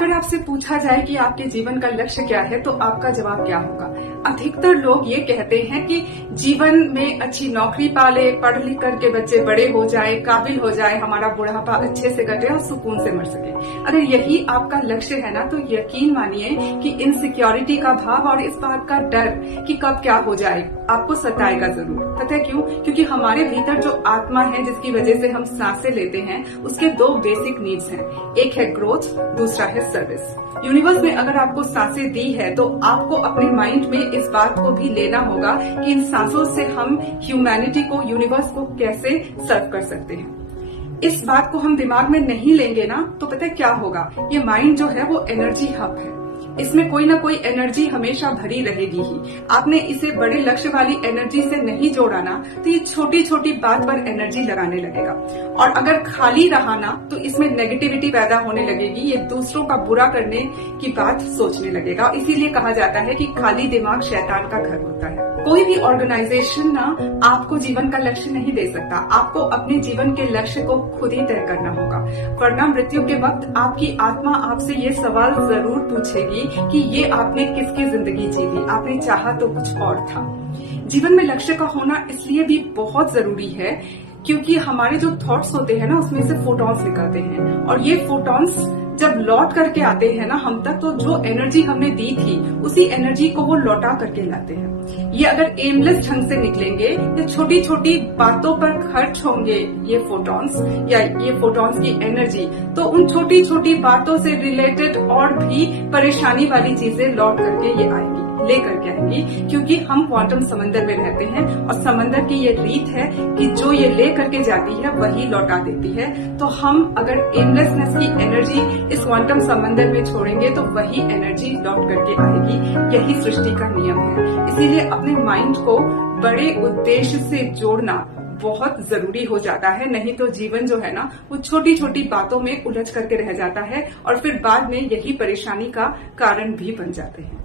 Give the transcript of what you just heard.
अगर आपसे पूछा जाए कि आपके जीवन का लक्ष्य क्या है तो आपका जवाब क्या होगा? अधिकतर लोग ये कहते हैं कि जीवन में अच्छी नौकरी पाले, पढ़ लिख करके बच्चे बड़े हो जाए, काबिल हो जाए, हमारा बुढ़ापा अच्छे से कटे और सुकून से मर सके। अगर यही आपका लक्ष्य है ना, तो यकीन मानिए कि इनसिक्योरिटी का भाव और इस बात का डर कि कब क्या हो जाए आपको सताएगा जरूर। पता है क्यों? क्योंकि हमारे भीतर जो आत्मा है जिसकी वजह से हम सांसें लेते हैं, उसके दो बेसिक नीड्स हैं। एक है ग्रोथ, दूसरा है सर्विस। यूनिवर्स ने अगर आपको सांसें दी है तो आपको अपने माइंड में इस बात को भी लेना होगा कि इन सांसों से हम ह्यूमैनिटी को, यूनिवर्स को कैसे सर्व कर सकते हैं। इस बात को हम दिमाग में नहीं लेंगे ना, तो पता है क्या होगा? ये माइंड जो है वो एनर्जी हब है, इसमें कोई ना कोई एनर्जी हमेशा भरी रहेगी ही। आपने इसे बड़े लक्ष्य वाली एनर्जी से नहीं जोड़ा ना, तो ये छोटी छोटी बात पर एनर्जी लगाने लगेगा। और अगर खाली रहा ना, तो इसमें नेगेटिविटी पैदा होने लगेगी, ये दूसरों का बुरा करने की बात सोचने लगेगा। इसीलिए कहा जाता है कि खाली दिमाग शैतान का घर होता है। कोई भी ऑर्गेनाइजेशन ना आपको जीवन का लक्ष्य नहीं दे सकता। आपको अपने जीवन के लक्ष्य को खुद ही तय करना होगा, वरना मृत्यु के वक्त आपकी आत्मा आपसे ये सवाल जरूर पूछेगी कि ये आपने किसकी जिंदगी जी ली, आपने चाहा तो कुछ और था। जीवन में लक्ष्य का होना इसलिए भी बहुत जरूरी है क्योंकि हमारे जो थॉट्स होते हैं ना, उसमें से फोटॉन्स निकलते हैं, और ये फोटॉन्स जब लौट करके आते हैं ना हम तक, तो जो एनर्जी हमने दी थी उसी एनर्जी को वो लौटा करके लाते हैं। ये अगर एमलेस ढंग से निकलेंगे या छोटी छोटी बातों पर खर्च होंगे ये फोटॉन्स या ये फोटॉन्स की एनर्जी, तो उन छोटी छोटी बातों से रिलेटेड और भी परेशानी वाली चीजें लौट करके ये आएंगी, लेकर के आएंगी। क्योंकि हम क्वांटम समंदर में रहते हैं और समंदर की ये रीत है कि जो ये ले करके जाती है वही लौटा देती है। तो हम अगर एमलेसनेस की एनर्जी इस क्वांटम समंदर में छोड़ेंगे तो वही एनर्जी लौट करके आएगी। यही सृष्टि का नियम है। इसीलिए अपने माइंड को बड़े उद्देश्य से जोड़ना बहुत जरूरी हो जाता है, नहीं तो जीवन जो है ना वो छोटी छोटी बातों में उलझ करके रह जाता है और फिर बाद में यही परेशानी का कारण भी बन जाते हैं।